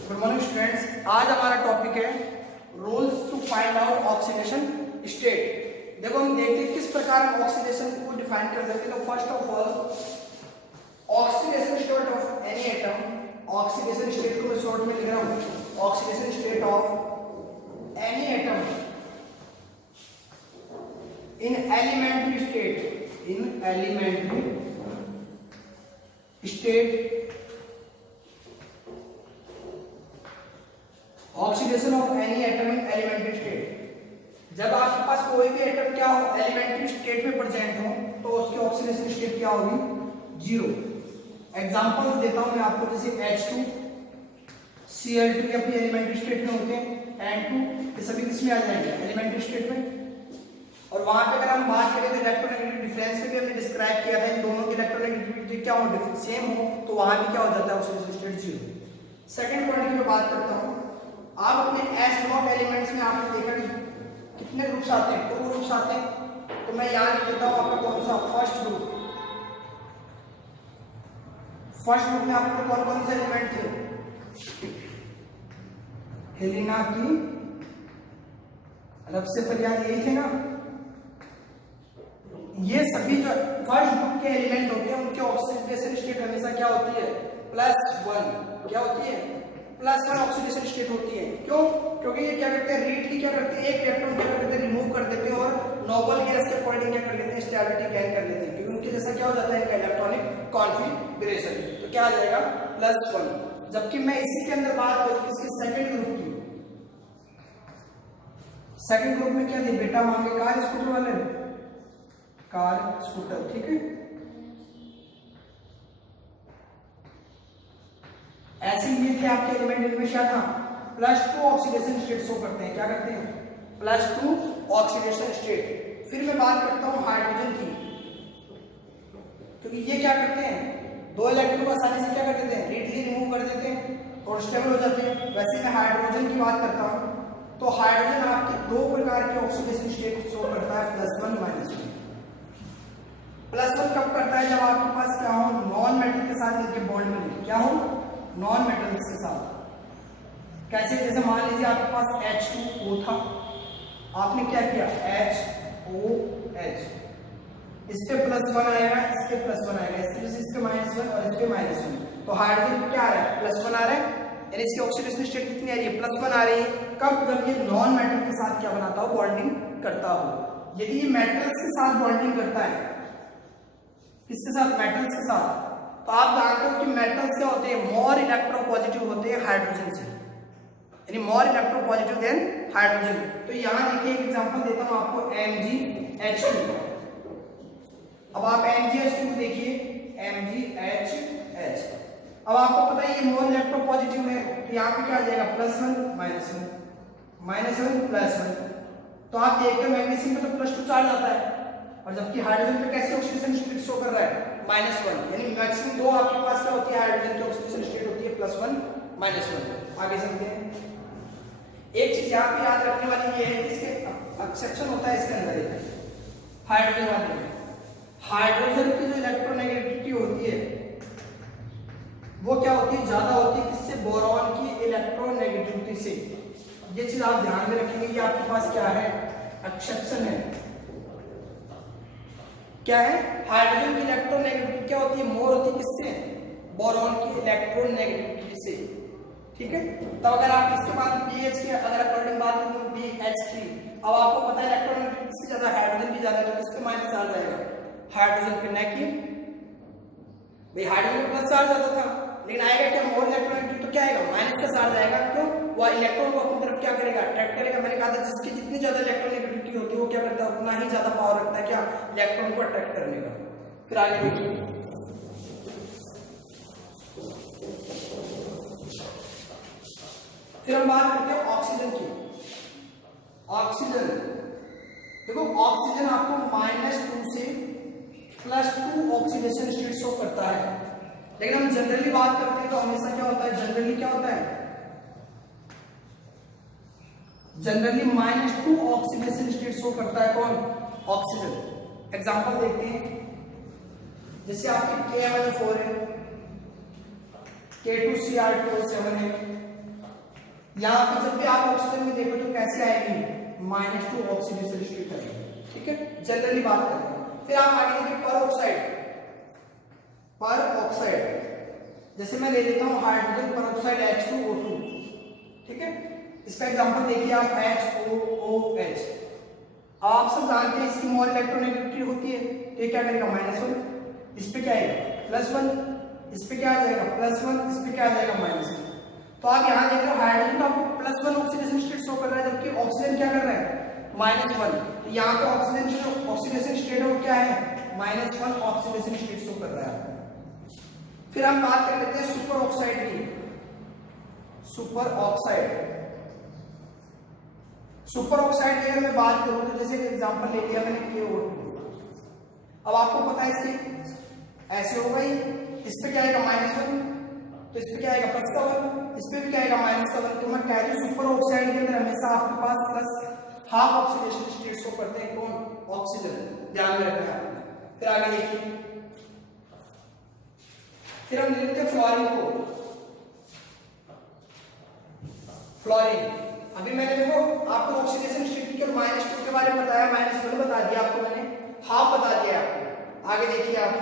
Good morning students, आज हमारा topic है rules to find out oxidation state. देखो हम देखते हैं किस प्रकार हम ऑक्सीडेशन को डिफाइन कर सकते हैं। तो first of all oxidation state of any atom, oxidation state को मैं शॉर्ट में लिख रहा हूं, oxidation state of any atom in elementary state, in elementary state, oxidation of any atom in elementary state. जब आपके पास कोई भी एटम क्या हो, एलिमेंट्री स्टेट में प्रेजेंट हो, तो उसकी ऑक्सीडेशन स्टेट क्या होगी? जीरो। एग्जांपल्स देता हूं मैं आपको, जैसे H2, Cl2 या फिर एलिमेंट्री स्टेट में होते हैं, N2, ये सभी किसमें आ जाएंगे? एलिमेंट्री स्टेट में। और वहां पे अगर हम बात करें तो इलेक्ट्रोनेगेटिव डिफरेंस में भी हमने डिस्क्राइब किया था, इन दोनों की इलेक्ट्रोनेगेटिविटी क्या हो, सेम हो, तो वहां भी क्या हो जाता है? Oxidation state zero. Second point की मैं बात करता हूं, आप अपने एस ब्लॉक एलिमेंट्स में आपने देखा कि कितने ग्रुप्स आते हैं? 2 ग्रुप्स आते हैं। तो मैं यहां लिख देता हूं आपका कौन सा? First group. फर्स्ट ग्रुप में आपके कौन कौन से एलिमेंट थे? हेलिना की रबसे फरियाद, यही थे ना? ये सभी जो फर्स्ट ग्रुप के एलिमेंट होते हैं उनके ऑक्सीडेशन स्टेट हमेशा क्या होती है? +1। क्या होती है? +1 ऑक्सीडेशन स्टेट होती है। क्यों? क्योंकि ये क्या करते हैं? रेडियली क्या करते हैं? एक इलेक्ट्रॉन क्या करते हैं? रिमूव कर देते हैं और नोबल गैस के अकॉर्डिंग क्या कर लेते हैं? स्टेबिलिटी गेन कर लेते हैं, क्योंकि उनके जैसा क्या हो जाता है? इनका इलेक्ट्रॉनिक कॉन्फिगरेशन। तो क्या आ जाएगा? +1। जबकि मैं इसी के अंदर बात करूं किसके? सेकंड ग्रुप की। सेकंड ग्रुप में क्या थे? बेटा मांगे कार स्कूटर वाले, कार स्कूटर, ठीक है। ऐसे ये थे आपके एलिमेंट, इनमें क्या था? +2 ऑक्सीडेशन स्टेट शो करते हैं। क्या करते हैं? +2 ऑक्सीडेशन स्टेट। फिर मैं बात करता हूं हाइड्रोजन की, क्योंकि ये क्या करते हैं? 2 इलेक्ट्रॉन को आसानी से क्या कर देते हैं? रेडियली रिमूव कर देते हैं और स्टेबल हो जाते हैं। वैसे मैं हाइड्रोजन की बात करता हूं, तो हाइड्रोजन आपके 2 प्रकार के ऑक्सीडेशन स्टेट शो करता है, +1 -1। +1 कब करता है? जब आपके पास क्या हो? नॉन मेटल के साथ मिलकर बॉन्ड में, क्या हो? नॉन मेटल्स के साथ। कैसे? जैसे मान लीजिए आपके पास H2O था, आपने क्या किया? HOH, इस पे +1 आएगा, इस पे +1 आएगा, इस पे -1 और इस पे -1। तो हाइड्रोजन पे क्या आ रहा है? +1 आ रहा है, यानी इसकी ऑक्सीडेशन स्टेट कितनी आ रही है? +1 आ रही है। कब? जब ये नॉन मेटल के साथ क्या बनाता हो? बॉन्डिंग करता हो। यदि ये मेटल्स के साथ बॉन्डिंग करता है, किसके साथ? मेटल्स के साथ, तो आप जानते हो कि मेटल्स क्या होते हैं? मोर इलेक्ट्रोपॉजिटिव होते हैं हाइड्रोजन से, यानी मोर इलेक्ट्रोपॉजिटिव देन हाइड्रोजन। तो यहां देखिए एक एग्जांपल देता हूं आपको, MgH2। अब आप MgH2 देखिए, MgHH। अब आपको पता है ये मोर इलेक्ट्रोपॉजिटिव है, तो यहां पे क्या आ जाएगा? +1 -1 +1। तो आप देखते हो मैग्नीशियम पे तो +2 चार्ज आता है, और जबकि हाइड्रोजन पे कैसे ऑक्सीडेशन स्टेट शो कर रहा है? -1। यानी मैक्सिमम 2 आपके पास क्या होती है? हाइड्रोजन की ऑक्सीडेशन स्टेट होती है +1 -1। आगे चलते हैं। एक चीज यहाँ पे याद रखने वाली ये है कि इसके एक्सेप्शन होता है इसके अंदर एक हाइड्रोजन वाले में। हाइड्रोजन की जो इलेक्ट्रोनेगेटिविटी होती है वो क्या होती है? ज्यादा होती है किससे? बोरॉन की इलेक्ट्रोनेगेटिविटी से। ये चीज आप ध्यान में रखेंगे, ये आपके पास क्या है? एक्सेप्शन है। क्या है? हाइड्रोजन की इलेक्ट्रोनेगेटिविटी क्या होती है? मोर होती है किससे? बोरॉन की इलेक्ट्रोनेगेटिविटी से, ठीक है। तो अगर आप इसके बाद BH के अगर अकॉर्डिंग बात करें तो BH3, अब आपको पता है इलेक्ट्रोनेगेटिविटी किससे ज्यादा? हाइड्रोजन की ज्यादा, तो किस पे माइनस चार्ज आएगा? हाइड्रोजन पे। न कि भाई हाइड्रोजन पे प्लस चार्ज आता था, लेकिन आएगा क्या? मोर इलेक्ट्रोनेगेटिव, तो क्या आएगा? माइनस का चार्ज आएगा। क्यों? वह इलेक्ट्रॉन को अपनी तरफ क्या करेगा? अट्रैक्ट करेगा। मैंने कहा था जिसकी जितनी ज्यादा इलेक्ट्रोनेगेटिविटी होती है वो क्या करता है? उतना ही ज्यादा पावर रखता है क्या? इलेक्ट्रॉन को अट्रैक्ट करने का। फिर आगे देखिए, फिर हम बात करते हैं ऑक्सीजन की। ऑक्सीजन देखो, ऑक्सीजन आपको -2 से +2 ऑक्सीडेशन स्टेट शो करता है, लेकिन हम जनरली बात करते हैं तो हमेशा क्या होता है? जनरली क्या होता है? जनरली -2 ऑक्सीडेशन स्टेट शो करता है। कौन? ऑक्सीजन। एग्जांपल देखते हैं, जैसे आपके KMnO4 है, K2Cr2O7 है, यहाँ पे जब भी आप ऑक्सीजन में देखो तो कैसे आएगी, -2 ऑक्सीडेशन स्टेट आएगी, ठीक है, जनरली बात करते हैं। फिर आप आगे देखिए पर ऑक्साइड, जैसे मैं ले लेता हूँ हाइड्रोजन पर ऑक्साइड H2O2, ठीक है, इसका एग्जांपल देखिए आप HOOH। आप सब जानते हैं इसकी मोल इलेक्ट्रोनेगेटिविटी होती है, तो ये क्या करेगा -1, इस पे क्या आएगा +1, इस पे क्या आ जाएगा +1, इस पे क्या आ जाएगा -1। तो आप यहाँ देख रहे हो हाइड्रोजन आपको +1 ऑक्सीडेशन स्टेट शो कर रहा है, जबकि ऑक्सीजन क्या कर रहा है -1। तो यहाँ पे ऑक्सीजन जो ऑक्सीडेशन स्टेट है वो क्या है -1 ऑक्सीडेशन स्टेट शो कर रहा है। फिर हम बात कर लेते हैं सुपर ऑक्साइड की। सुपर ऑक्साइड की अगर मैं बात करूं तो जैसे एग्जांपल ले लिया मैंने KO2। अब आपको पता है इसके ऐसे हो गई, इस पे क्या आएगा -1, तो इस पे क्या आएगा +1, इस पे भी क्या आएगा -1। तो मैं कह रही हूं सुपर ऑक्साइड के अंदर हमेशा आपके पास +½ ऑक्सीडेशन स्टेट शो करते हैं, कौन ऑक्सीजन, ध्यान में रखना है। फिर आगे देखिए, फिर हम देखते हैं फ्लोरीन को। फ्लोरीन अभी मैंने देखो आपको ऑक्सीडेशन स्टेट के -2 के बारे में बताया, -1 बता दिया आपको मैंने, ½ बता दिया आपको। आगे देखिए आप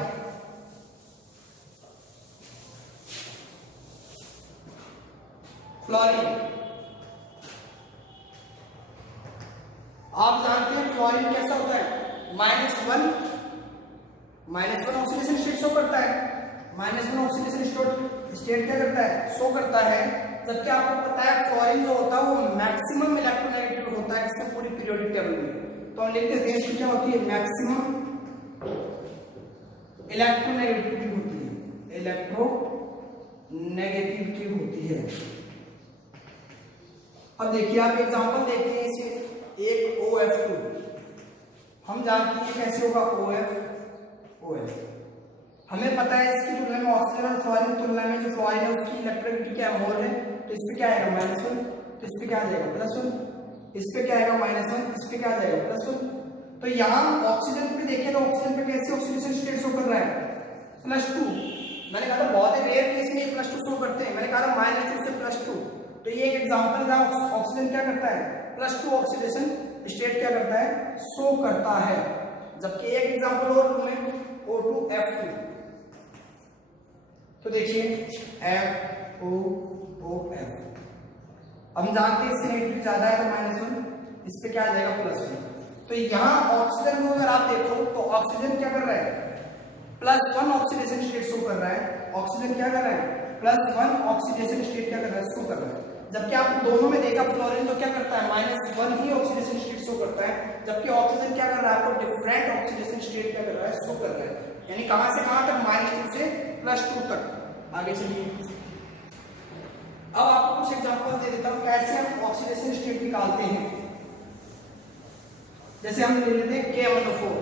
फ्लोरीन, आप जानते हैं फ्लोरीन कैसा होता है -1 ऑक्सीडेशन स्टेट शो करता है, -1 ऑक्सीडेशन स्टेट क्या करता है शो करता है। जबकि आपको पता है फ्लोरीन जो होता है वो मैक्सिमम इलेक्ट्रोनेगेटिव होता है इसमें पूरी पीरियोडिक टेबल में। तो हम लिखते हैं रेंज क्या होती है मैक्सिमम इलेक्ट्रोनेगेटिविटी होती है, इलेक्ट्रोनेगेटिविटी होती है। अब देखिए आप एग्जांपल देखते हैं इसमें, एक OF2 हम जानते हैं कैसे होगा OF। हमें पता है इसकी तुलना में ऑक्सीजन और फ्लोरीन की तुलना में जो फ्लोरीन है उसकी इलेक्ट्रोनेगेटिविटी क्या मोल है, तो इस पे क्या आएगा -1, तो इस पे क्या आ जाएगा +1, इस पे क्या आएगा -1, इस पे क्या आ जाएगा +1। तो यहाँ ऑक्सीजन पे देखें तो ऑक्सीजन पे कैसे ऑक्सीडेशन स्टेट शो कर रहा है +2। मैंने कहा था बहुत रेयर केस में +2 शो करते हैं, मैंने कहा -2 से +2। तो ये एक एग्जांपल था, ऑक्सीजन क्या करता है +2 ऑक्सीडेशन स्टेट क्या करता है शो करता है। जबकि एक एग्जांपल और में O2F2, तो देखिए FOOF, हम जानते हैं इसकी नेगेटिविटी ज्यादा है तो -1, इस पे क्या आ जाएगा +1। तो यहाँ ऑक्सीजन को अगर आप देखो तो ऑक्सीजन क्या कर रहा है +1 ऑक्सीडेशन स्टेट शो कर रहा है, ऑक्सीजन क्या कर रहा है +1 ऑक्सीडेशन स्टेट क्या कर रहा है शो कर रहा है। जबकि आप दोनों में देखा फ्लोरीन तो क्या करता है -1 ही ऑक्सीडेशन स्टेट शो करता है, जबकि ऑक्सीजन क्या कर रहा है आपको डिफरेंट ऑक्सीडेशन स्टेट क्या कर रहा है शो कर रहा है। यानी कहां से कहां तक -2 से +2 तक। आगे चलिए, अब आपको कुछ एग्जांपल दे देता हूं कैसे हम ऑक्सीडेशन स्टेट निकालते हैं। जैसे हम ले लेते हैं KMNO4,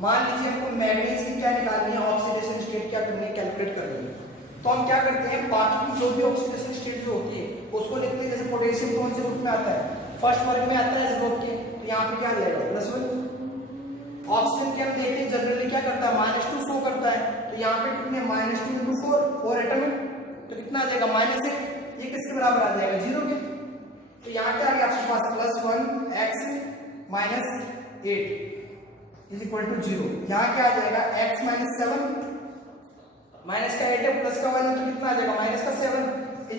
मान लीजिए हमको मैग्नीज की क्या निकालनी है ऑक्सीडेशन स्टेट क्या करनी है कैलकुलेट करनी है। तो हम क्या करते हैं बाकी जो भी ऑक्सीडेशन स्टेट जो होती है उसको लिखते हैं। जैसे पोटेशियम कौन से ग्रुप में आता है फर्स्ट वर्ग में आता है इस ग्रुप के, तो यहाँ पे क्या आ जाएगा +1। ऑक्सीजन के हम देखते हैं जनरली क्या करता है -2 शो करता है, तो यहाँ पे कितने -2 × 4 एटम है, तो कितना आ जाएगा -1, ये किसके बराबर आ जाएगा 0 के। तो यहाँ क्या आ गया आपके पास +1 x - 8 = 0। यहाँ क्या आ जाएगा x - 7 माइनस का 8 है प्लस का 1 है तो कितना आ जाएगा -7 =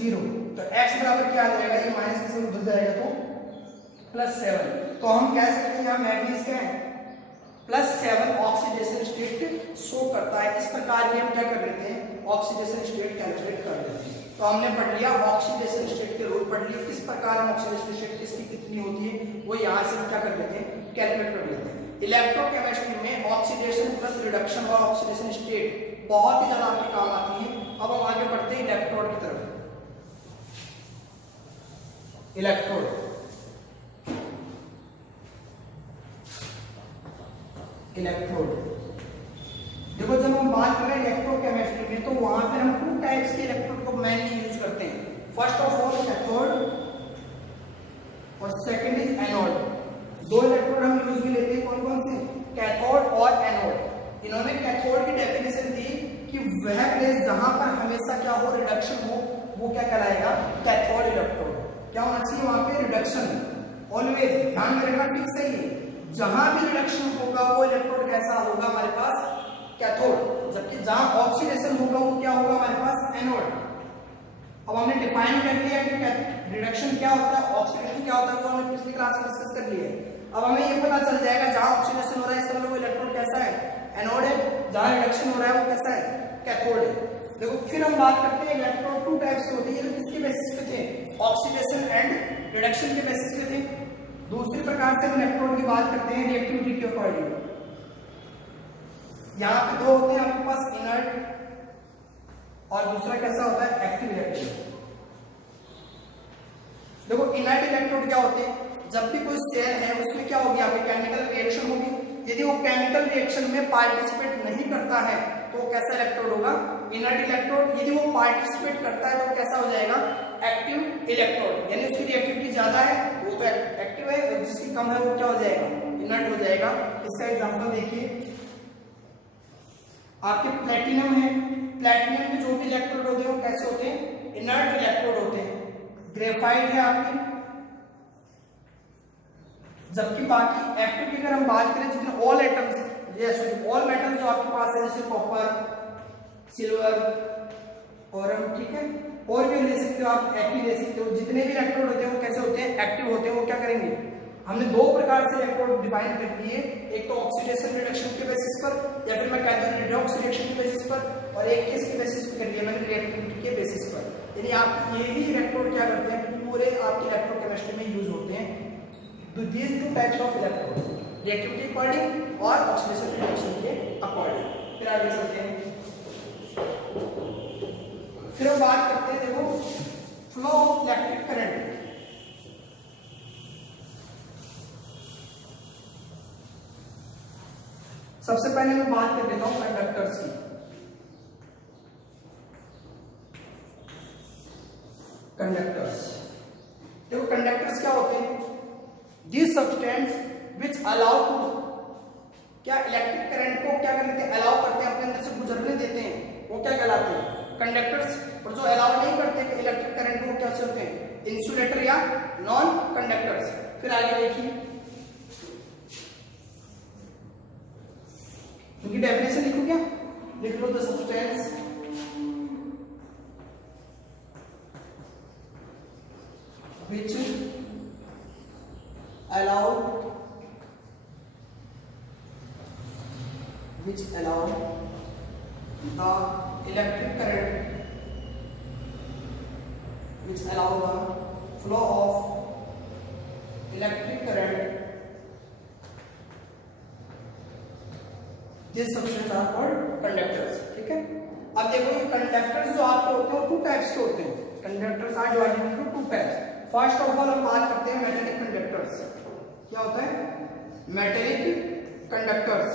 0। तो x बराबर क्या आ जाएगा, ये माइनस के से उधर जाएगा तो +7। तो हम कह सकते हैं यहाँ मैग्नीज क्या है +7 ऑक्सीडेशन स्टेट शो करता है। इस प्रकार में हम क्या कर लेते हैं ऑक्सीडेशन स्टेट कैलकुलेट कर लेते हैं। तो हमने पढ़ लिया ऑक्सीडेशन स्टेट के रूल पढ़ लिए, किस प्रकार हम ऑक्सीडेशन स्टेट किसकी कितनी होती है वो यहाँ से हम क्या कर लेते हैं कैलकुलेट कर लेते हैं। इलेक्ट्रोकेमिस्ट्री में ऑक्सीडेशन प्लस रिडक्शन और ऑक्सीडेशन स्टेट बहुत ही ज्यादा आपके काम आती है। अब हम आगे बढ़ते हैं इलेक्ट्रोड की तरफ। इलेक्ट्रोड देखो जब हम बात कर रहे हैं इलेक्ट्रोकेमिस्ट्री में तो वहां पे हम 2 टाइप्स के इलेक्ट्रोड को मेनली यूज करते हैं। फर्स्ट ऑफ ऑल कैथोड और सेकंड इज एनोड। 2 इलेक्ट्रोड हम यूज भी लेते हैं, कौन कौन से कैथोड और एनोड। इन्होंने कैथोड की डेफिनेशन दी कि वह प्लेस जहां पर हमेशा क्या हो, रिडक्शन हो, वो क्या कहलाएगा, कैथोड इलेक्ट्रोड। क्या होना चाहिए वहां पे, रिडक्शन। ऑलवेज ध्यान में रखना, ठीक सही है, जहां भी रिडक्शन होगा वो इलेक्ट्रोड कैसा होगा हमारे पास, कैथोड, जबकि जहां ऑक्सीडेशन होगा वो क्या होगा हमारे पास, एनोड। अब हमने डिफाइन कर लिया कि रिडक्शन क्या होता है, ऑक्सीडेशन क्या होता है, वो हमने पिछली क्लास में डिस्कस कर लिया है। अब हमें ये पता चल जाएगा जहां ऑक्सीडेशन हो रहा है इसका मतलब वो इलेक्ट्रोड कैसा है, एनोड है, जहां रिडक्शन हो रहा है वो कैसा है, कैथोड है। देखो फिर हम बात करते हैं इलेक्ट्रोड टू टाइप्स के होते हैं, ये किसके बेसिस पे थे, ऑक्सीडेशन एंड रिडक्शन के बेसिस पे थे। दूसरी प्रकार से हम इलेक्ट्रोड की बात करते हैं रिएक्टिविटी के अकॉर्डिंग। यहाँ पे दो होते हैं आपके पास, इनर्ट और दूसरा कैसा होता है, एक्टिव इलेक्ट्रोड। देखो इनर्ट इलेक्ट्रोड क्या होते हैं, जब भी कोई सेल है उसमें क्या होगी, आपकी केमिकल रिएक्शन होगी, यदि वो केमिकल रिएक्शन में पार्टिसिपेट नहीं करता है तो वो कैसा इलेक्ट्रोड होगा, इनर्ट इलेक्ट्रोड। यदि वो पार्टिसिपेट करता है तो कैसा हो जाएगा, एक्टिव इलेक्ट्रोड, यानी उसकी रिएक्टिविटी ज्यादा है वो तो एक्टिव है, और जिसकी कम है वो क्या हो जाएगा, इनर्ट हो जाएगा। इसका एग्जांपल देखिए, आपके प्लेटिनम है, प्लेटिनम में जो भी इलेक्ट्रोड होते हैं वो कैसे होते हैं, इनर्ट इलेक्ट्रोड होते हैं। ग्रेफाइट है आपकी, जबकि बाकी एक्टिव की अगर हम बात करें, जितने ऑल एटम्स ऑल मेटल्स जो आपके पास है, जैसे कॉपर, सिल्वर और ठीक है, और भी ले सकते हो आप, एक्टिव ले सकते हो। जितने भी इलेक्ट्रोड होते हैं वो कैसे होते हैं, एक्टिव होते हैं। वो क्या करेंगे, हमने दो प्रकार से इलेक्ट्रोड डिफाइन कर दिए, एक तो ऑक्सीडेशन रिडक्शन के बेसिस पर, या फिर मैं कहता हूं रिडॉक्स रिएक्शन के बेसिस पर, और एक किसके बेसिस पर कर दिया मैंने, रिएक्टिविटी के बेसिस पर। यानी आप ये भी इलेक्ट्रोड क्या करते हैं, पूरे आपके इलेक्ट्रोकेमिस्ट्री में यूज होते हैं। these two types of electrodes, reactivity according और ऑक्सीडेशन रिडक्शन के अकॉर्डिंग। फिर आगे चलते हैं, फिर हम बात करते हैं, देखो फ्लो ऑफ इलेक्ट्रिक करंट। सबसे पहले मैं बात कर देता हूं कंडक्टर्स की। कंडक्टर्स, देखो कंडक्टर्स क्या होते हैं, These substance which allow to, क्या इलेक्ट्रिक करंट को क्या कर लेते हैं, अलाउ करते हैं, अपने अंदर से गुजरने देते हैं, वो क्या कहलाते हैं, कंडक्टर्स। और जो अलाउ नहीं करते कि इलेक्ट्रिक करंट को, क्या होते हैं, इंसुलेटर या नॉन कंडक्टर्स। फिर आगे देखिए, उनकी डेफिनेशन लिखो, क्या लिख लो, the substance which allow the electric current, which allow the flow of electric current, these substances are called conductors। ठीक है, अब देखो ये कंडक्टर्स जो आपके होते हैं वो टू टाइप्स के होते हैं। Conductors are divided into two types. First of all हम बात करते हैं मेटेलिक कंडक्टर्स। क्या होता है, मेटेलिक कंडक्टर्स।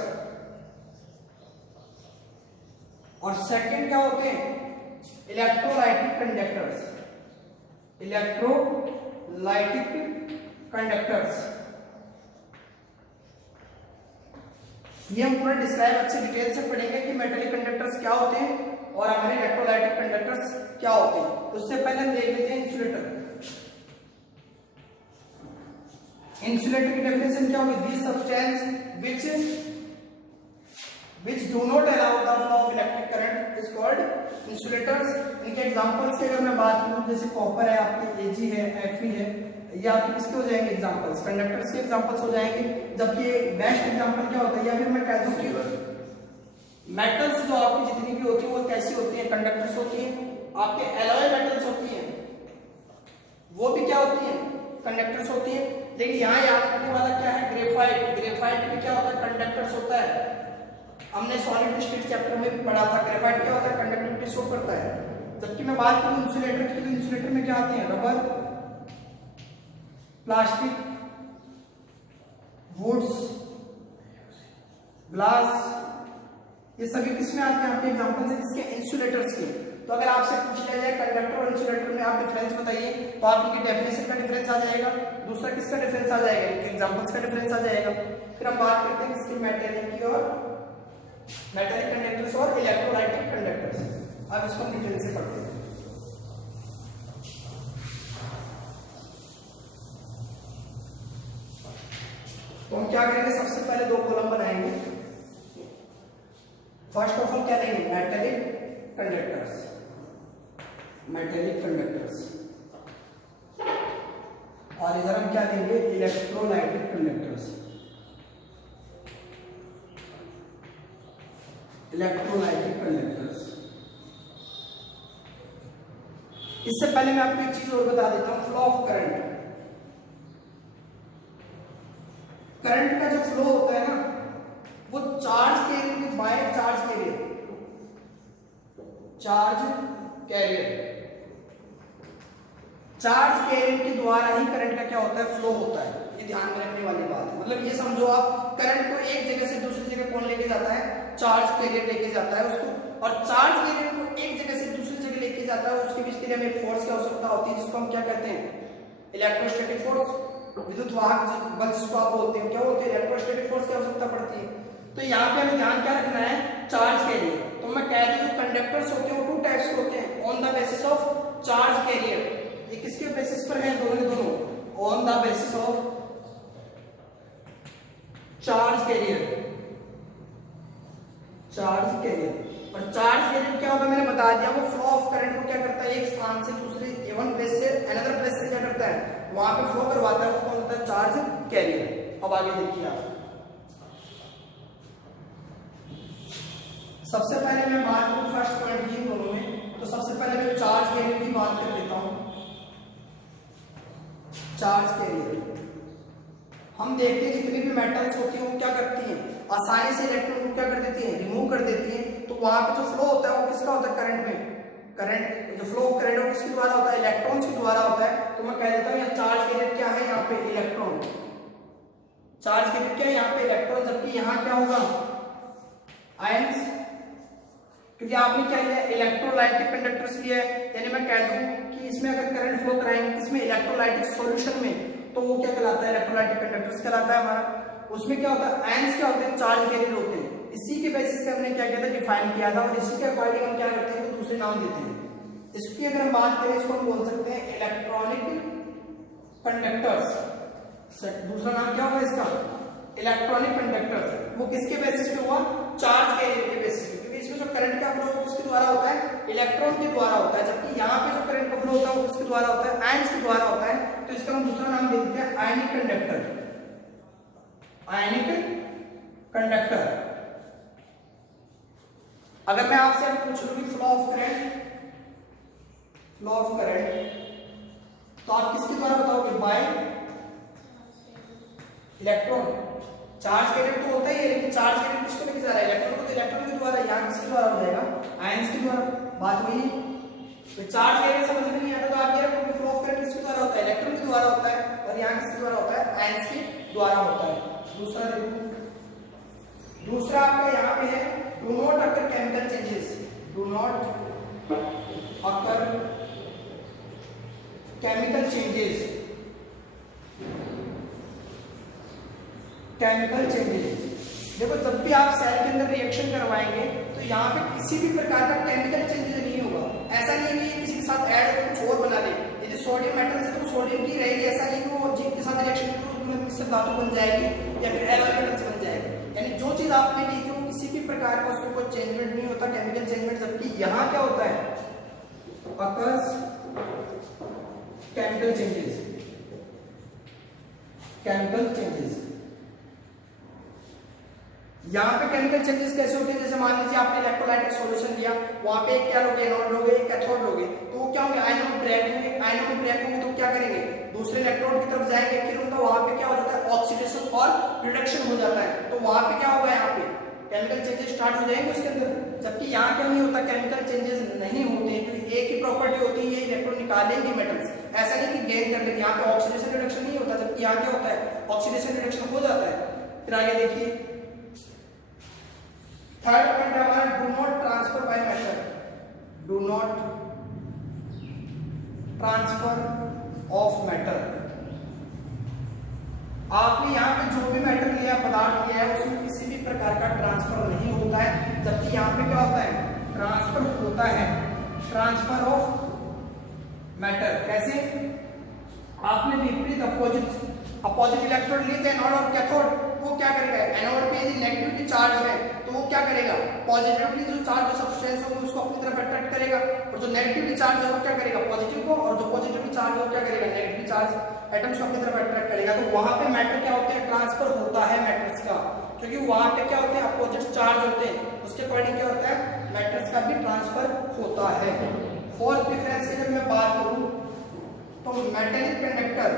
और सेकंड क्या होते हैं, इलेक्ट्रोलाइटिक कंडक्टर्स। इलेक्ट्रोलाइटिक कंडक्टर्स, ये हम पूरा डिस्क्राइब अच्छे डिटेल से पढ़ेंगे कि मेटेलिक कंडक्टर्स क्या होते हैं और हमारे इलेक्ट्रोलाइटिक कंडक्टर्स क्या होते हैं। उससे पहले हम देख लेते हैं इंसुलेटर। इंसुलेटर की डेफिनेशन क्या होगी, this substance which do not allow the flow of electric current is called insulators। इनके एग्जांपल्स की अगर मैं बात करूं, जैसे कॉपर है, आपके Ag है, Fe है, ये आपके किसके हो जाएंगे एग्जांपल्स, कंडक्टर्स के एग्जांपल्स हो जाएंगे। जबकि बेस्ट एग्जांपल क्या होता है, या फिर मैं कह दूं कि मेटल्स जो आपकी जितनी भी होती है वो कैसी होती है, कंडक्टर्स होती है। आपके एलॉय मेटल्स होती है वो भी क्या होती है, कंडक्टर्स होती है। लेकिन यहाँ याद रखने वाला क्या है, ग्रेफाइट। ग्रेफाइट भी क्या होता है, कंडक्टर्स होता है। हमने सॉलिड स्टेट चैप्टर में भी पढ़ा था, ग्रेफाइट क्या होता है, कंडक्टिविटी शो करता है। जबकि मैं बात करूं इंसुलेटर की, तो इंसुलेटर में क्या आते हैं, रबर, प्लास्टिक, वुड्स, ग्लास, ये सभी किसमें आते हैं, आपके एग्जांपल से किसके, इंसुलेटर्स के। तो अगर आपसे पूछ लिया जाए कंडक्टर और इंसुलेटर में आप डिफरेंस बताइए, तो आपकी डेफिनेशन का डिफरेंस आ जाएगा, दूसरा किसका डिफरेंस आ जाएगा, एग्जांपल्स का डिफरेंस आ जाएगा। फिर हम बात करते हैं किसकी, मेटेलिक की और मेटालिक कंडक्टर्स और इलेक्ट्रोलाइटिक कंडक्टर्स। अब इसको डिटेल से पढ़ते हैं। तो हम क्या करेंगे, सबसे पहले दो कॉलम बनाएंगे। फर्स्ट ऑफ ऑल क्या लेंगे, मेटालिक कंडक्टर्स, मेटालिक कंडक्टर्स, और इधर हम क्या लेंगे, इलेक्ट्रोलाइटिक कंडक्टर्स, इलेक्ट्रोलाइटिक कंडक्टर्स। इससे पहले मैं आपको एक चीज और बता देता हूं, फ्लो ऑफ करंट। करंट का जो फ्लो होता है ना, वो charge carrier by charge carrier, charge carrier, charge carrier के द्वारा ही करंट का क्या होता है, फ्लो होता है। ये ध्यान में रखने वाली बात है। मतलब ये समझो आप, करंट को एक जगह से दूसरी जगह कौन लेके जाता है, चार्ज कैरियर लेके जाता है उसको, और चार्ज कैरियर को एक जगह से दूसरी जगह लेके जाता है। उसके बीच के लिए हमें फोर्स की आवश्यकता होती है, जिसको हम क्या कहते हैं, इलेक्ट्रोस्टैटिक फोर्स, विद्युत वाहक बल जिसको आप बोलते हैं, क्या होते हैं, इलेक्ट्रोस्टैटिक फोर्स की आवश्यकता पड़ती है। तो यहाँ पे हमें ध्यान क्या रखना है, चार्ज कैरियर। तो मैं कह रही हूँ कंडक्टर्स होते हैं वो टू टाइप्स के होते हैं, on the basis of charge carrier. ये किसके बेसिस पर है, दोनों के दोनों, on the basis of charge carrier, charge carrier. और चार्ज कैरियर क्या होगा, मैंने बता दिया, वो फ्लो ऑफ करंट को क्या करता है, एक स्थान से दूसरे, वन प्लेस से अनदर प्लेस से क्या करता है, वहां पे फ्लो करवाता है, उसको होता है चार्ज कैरियर। अब आगे देखिए आप, सबसे पहले मैं बात करूं फर्स्ट पॉइंट इन दोनों में, तो सबसे पहले मैं चार्ज कैरियर की बात कर लेता हूं। चार्ज कैरियर, हम देखते हैं जितनी भी मेटल्स होती हैं वो क्या करती हैं, आसानी से इलेक्ट्रॉन को क्या कर देती हैं, रिमूव कर देती हैं। तो वहां पे जो फ्लो होता है वो किसका होता है, करंट में, करंट जो फ्लो ऑफ करंट है किसके द्वारा होता है, इलेक्ट्रॉन्स के द्वारा होता है। तो मैं कह देता हूं यहाँ चार्ज कैरियर क्या है, यहाँ पे इलेक्ट्रॉन, चार्ज कैरियर क्या है, यहाँ पे इलेक्ट्रॉन, जबकि यहाँ क्या होगा, आयंस, क्योंकि आपने क्या लिया, इलेक्ट्रोलाइटिक कंडक्टर्स लिया है। यानी मैं कह दूं कि इसमें अगर करंट फ्लो कराएंगे इसमें इलेक्ट्रोलाइटिक सॉल्यूशन में, तो वो क्या कहलाता है, इलेक्ट्रोलाइटिक कंडक्टर्स कहलाता है हमारा। उसमें क्या होता है, आयंस क्या होते हैं, चार्ज कैरियर होते हैं। इसी के बेसिस पे हमने क्या किया था, डिफाइन किया था, और इसी के अकॉर्डिंग हम क्या करते हैं, तो दूसरे नाम देते हैं। इसकी अगर हम बात करें, इसको हम बोल सकते हैं इलेक्ट्रॉनिक कंडक्टर्स। दूसरा नाम क्या होगा इसका, इलेक्ट्रॉनिक कंडक्टर्स। वो किसके बेसिस पे हुआ, चार्ज कैरियर के बेसिस पे, क्योंकि इसमें जो करंट का फ्लो किसके द्वारा होता है, इलेक्ट्रॉन के द्वारा होता है। जबकि यहाँ पे जो करंट का फ्लो होता है वो किसके द्वारा होता है, आयंस के द्वारा होता है। तो इसका हम दूसरा नाम दे देते हैं आयनिक कंडक्टर, आयनिक कंडक्टर। अगर मैं आपसे पूछ लूं कि flow of current, flow of current, तो आप किसके द्वारा बताओगे, बाय इलेक्ट्रॉन। चार्ज कैरियर तो होता ही है, लेकिन चार्ज कैरियर किसको लेके जा रहा है, इलेक्ट्रॉन को, तो इलेक्ट्रॉन के द्वारा, यहाँ किसके द्वारा हो जाएगा, आयंस के द्वारा। बात हुई। तो चार्ज कैरियर समझ में नहीं आता तो आप ये रखो कि फ्लो ऑफ करंट किसके द्वारा होता है, इलेक्ट्रॉन के द्वारा होता है, और यहाँ किसके द्वारा होता है, आयंस के द्वारा होता है। दूसरा देखो, दूसरा आपका यहाँ पे है, do not occur chemical changes, do not occur chemical changes, chemical changes. देखो जब भी आप सेल के अंदर रिएक्शन करवाएंगे तो यहाँ पे किसी भी प्रकार का केमिकल चेंजेस नहीं होगा। ऐसा नहीं है कि किसी के साथ ऐड कर कुछ और बना दे, यदि सोडियम मेटल से तो सोडियम की रहेगी, ऐसा नहीं कि वो जिंक के साथ रिएक्शन में मिक्सर धातु बन जाएगी या फिर एलॉय मेटल्स बन जाएगी। यानी जो चीज आपने ली थी वो किसी भी प्रकार का उसमें कोई चेंजमेंट नहीं होता, केमिकल चेंजमेंट। जबकि यहाँ क्या होता है, occurs chemical changes, chemical changes. यहाँ पे केमिकल चेंजेस कैसे होते हैं, जैसे मान लीजिए आपने इलेक्ट्रोलाइटिक सॉल्यूशन लिया, वहां पे एक क्या लोगे, एनोड लोगे, एक कैथोड लोगे, तो वो क्या होंगे, आयनों में ब्रेक होंगे। आयनों में ब्रेक होंगे तो क्या करेंगे, दूसरे इलेक्ट्रॉन की तरफ जाएंगे, फिर उनका वहां पे क्या हो जाता है, ऑक्सीडेशन और रिडक्शन हो जाता है। तो वहां पे क्या होगा, यहाँ पे केमिकल चेंजेस स्टार्ट हो जाएंगे उसके अंदर। जबकि यहाँ क्या नहीं होता, केमिकल चेंजेस नहीं होते, क्योंकि एक ही प्रॉपर्टी होती है, ये इलेक्ट्रॉन निकालेंगे मेटल्स, ऐसा नहीं कि गेन कर लेंगे। यहाँ पे ऑक्सीडेशन रिडक्शन नहीं होता, जबकि यहाँ क्या होता है, ऑक्सीडेशन रिडक्शन हो जाता है। फिर आगे देखिए, थर्ड पॉइंट हमारा, do not transfer by matter, do not transfer of matter. आपने यहाँ पे जो भी मैटर लिया, पदार्थ लिया है, उसमें किसी भी प्रकार का ट्रांसफर नहीं होता है। होता है? ट्रांसफर होता है, ट्रांसफर ऑफ मैटर। कैसे? आपने विपरीत अपोजिट इलेक्ट्रोड लिए थे, एनोड और कैथोड, वो क्या करेगा? एनोड पे यदि नेगेटिविटी चार्ज है तो वो क्या करेगा? पॉजिटिवली जो चार्ज जो सब्सटेंस है उसको अपनी तरफ अट्रैक्ट करेगा, और जो नेगेटिवली चार्ज है वो क्या करेगा? पॉजिटिव को, और जो पॉजिटिवली चार्ज है वो क्या करेगा? नेगेटिव चार्ज एटम्स को अपनी तरफ अट्रैक्ट करेगा। तो वहां पे मैटर क्या होते हैं? ट्रांसफर होता है मैटर्स का, क्योंकि वहां पे क्या होते हैं? अपोजिट चार्ज होते हैं, उसके अकॉर्डिंग क्या होता है? मैटर्स का भी ट्रांसफर होता है। फोर्थ डिफरेंस की जब मैं बात करूं तो मेटेलिक कंडक्टर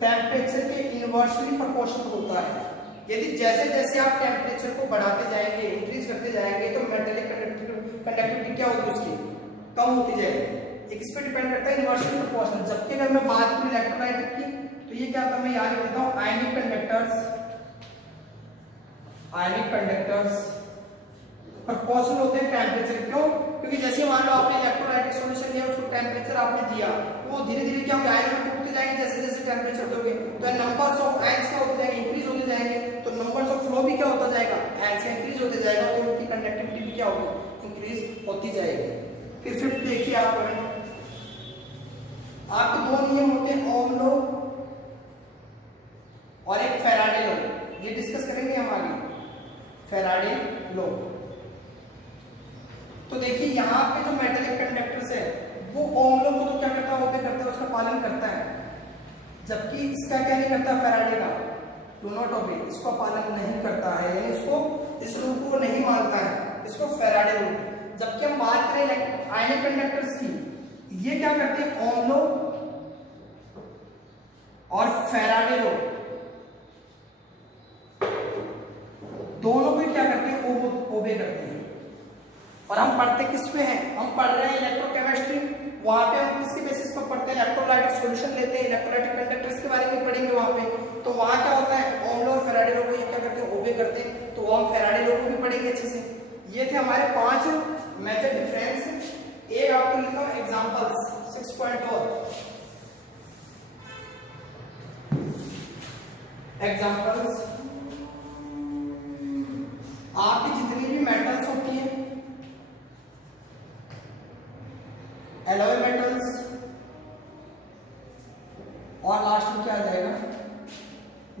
टेम्परेचर के इनवर्सली प्रोपोर्शनल होता है। यदि जैसे जैसे आप टेम्परेचर को बढ़ाते जाएंगे, इंक्रीज करते जाएंगे, तो मेटेलिक कंडक्टिविटी क्या होगी? उसकी कम होती जाएगी। एक इस पर डिपेंड करता है इनवर्सली प्रोपोर्शनल। जबकि अगर मैं बात करूं इलेक्ट्रोलाइट की, तो ये क्या होता है? मैं याद रखता हूं, आयनिक कंडक्टर्स प्रोपोर्शनल होते हैं टेम्परेचर। क्यों? क्योंकि जैसे मान लो आपने इलेक्ट्रोलाइटिक सॉल्यूशन लिया, उसको टेम्परेचर आपने दिया, तो वो धीरे धीरे क्या होगा? आयन में टूटते जाएंगे जैसे जैसे टेम्परेचर दोगे, तो नंबर्स ऑफ आयंस क्या होते जाएंगे? इंक्रीज होते जाएंगे। तो नंबर्स ऑफ फ्लो भी क्या होता जाएगा? आयंस का इंक्रीज होते जाएगा, तो उनकी कंडक्टिविटी भी क्या होगी? इंक्रीज होती जाएगी। फिर देखिए आपके दो नियम होते हैं, ओम लॉ और एक फैराडे लॉ। ये डिस्कस करेंगे हम आगे, फैराडे लॉ। तो देखिए यहाँ पे जो मेटेलिक कंडक्टर्स है वो ओम लॉ को तो क्या करता है? उसका पालन करता है, जबकि इसका क्या नहीं करता? फैराडे का डू नॉट ओबे, इसको पालन नहीं करता है, यानी इसको इस रूल को नहीं मानता है, इसको फैराडे रूल। जबकि हम बात करें आयनिक कंडक्टर्स की, ये क्या करते हैं? ओम लॉ और फैराडे लॉ दोनों को क्या करते हैं? ओबे करते हैं। और हम पढ़ते किस पे हैं? हम पढ़ रहे हैं इलेक्ट्रोकेमिस्ट्री। वहां पे हम किसके बेसिस पर पढ़ते हैं? इलेक्ट्रोलाइटिक सॉल्यूशन लेते हैं, इलेक्ट्रोलाइटिक कंडक्टर्स के बारे में पढ़ेंगे वहां पे। तो वहां क्या होता है? ओम लॉ और फैराडे लॉ को ये क्या करते हैं? ओबे करते हैं। तो हम फैराडे लॉ को भी पढ़ेंगे अच्छे से। ये थे हमारे 5 मेजर डिफरेंस। एक आपको लिखा हूं एग्जांपल्स 6.4 एग्जांपल्स। आपकी जितनी भी मेटल्स होती हैं, एलॉय मेटल्स, और लास्ट में क्या आ जाएगा?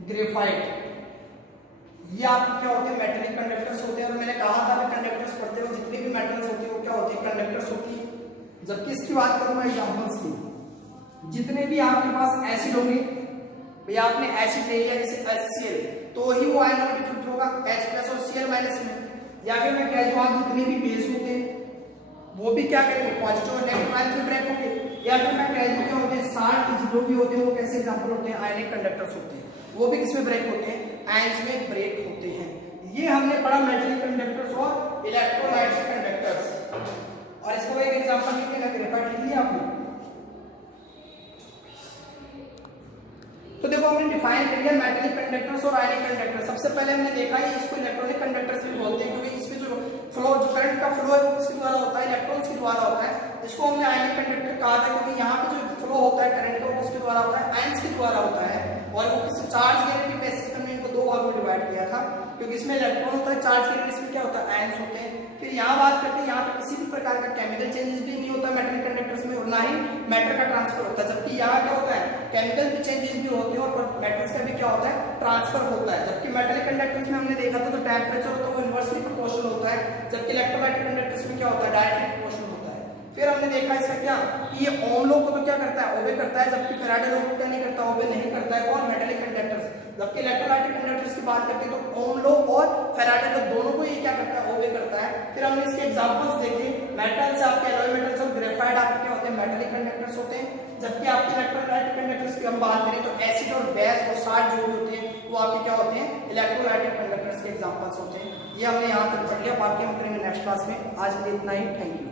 ग्रेफाइट, ये आपके क्या होते हैं? मेटेलिक कंडक्टर्स होते हैं। और मैंने कहा था कि कंडक्टर्स पढ़ते हो जितनी भी मेटल्स होती है वो क्या होती है? कंडक्टर्स होती है। जबकि इसकी बात करूं मैं एग्जांपल्स की, जितने भी आपके पास एसिड होंगे, भैया आपने एसिड ले लिया जैसे HCl, तो ही वो आयन में डिफ्यूज होगा H+ और Cl- में। या फिर मैं कह दूं आप जितने भी बेस होते हैं वो भी क्या करेंगे? पॉजिटिव और नेगेटिव आयन से ब्रेक होंगे। या फिर मैं कह दूं क्या होते हैं? 60 जो भी होते हैं वो कैसे एग्जांपल होते हैं? आयनिक कंडक्टर्स होते हैं। वो भी किसमें ब्रेक होते हैं? आयंस में ब्रेक होते हैं। ये हमने पढ़ा मेटेलिक कंडक्टर्स और इलेक्ट्रोलाइटिक कंडक्टर्स। और इसको एक एग्जांपल लिख के ग्रेफाइट लिख लिया आपने। तो देखो हमने डिफाइन कर लिया मेटेलिक कंडक्टर्स और आयनिक कंडक्टर्स। सबसे पहले हमने देखा है इसको इलेक्ट्रॉनिक कंडक्टर्स भी बोलते हैं, क्योंकि इसमें जो फ्लो, जो करंट का फ्लो है इसके द्वारा होता है, इलेक्ट्रॉन्स के द्वारा होता है। इसको हमने आयनिक कंडक्टर कहा था क्योंकि यहाँ पे जो फ्लो होता है करंट का वो किसके द्वारा होता है? आयंस के द्वारा होता है। और वो किसी चार्ज देने की बेसिस पे हमने इनको 2 भागों में डिवाइड किया था, क्योंकि इसमें इलेक्ट्रॉन होता है, चार्ज के इसमें क्या होता है? आयंस होते हैं। फिर यहाँ बात करते हैं, यहाँ पे किसी भी प्रकार का केमिकल चेंजेस भी नहीं होता मेटेलिक कंडक्टर्स में, और ना ही मैटर का ट्रांसफर होता है। जबकि यहाँ क्या होता है? केमिकल भी चेंजेस भी होते हैं और मैटर्स का भी क्या होता है? ट्रांसफर होता है। जबकि मेटेलिक कंडक्टर्स में हमने देखा था तो टेम्परेचर होता है वो इनवर्सली प्रोपोर्शनल होता है, जबकि इलेक्ट्रोलाइटिक कंडक्टर्स में क्या होता है? डायरेक्टली प्रोपोर्शनल होता है। फिर हमने देखा इसका क्या कि ये ओम लॉ को तो क्या करता है? ओबे करता है, जबकि फैराडे लॉ को क्या नहीं करता? ओबे नहीं करता है। और मेटेलिक कंडक्टर्स, जबकि इलेक्ट्रोलाइटिक कंडक्टर्स की बात करते हैं तो ओम लॉ और फैराडे लॉ दोनों को ये क्या करता है? ओबे करता है। फिर हमने इसके एग्जांपल्स देखे। मेटल्स आपके एलॉय मेटल्स और ग्रेफाइट आपके क्या होते हैं? मेटेलिक कंडक्टर्स होते हैं। जबकि आपके इलेक्ट्रोलाइटिक कंडक्टर्स की हम बात करें तो एसिड और बेस और साल्ट जो भी होते हैं वो आपके क्या होते हैं? इलेक्ट्रोलाइटिक कंडक्टर्स के एग्जांपल्स होते हैं। ये हमने यहाँ तक पढ़ लिया, बाकी हम करेंगे नेक्स्ट क्लास में। आज के लिए इतना ही, थैंक यू।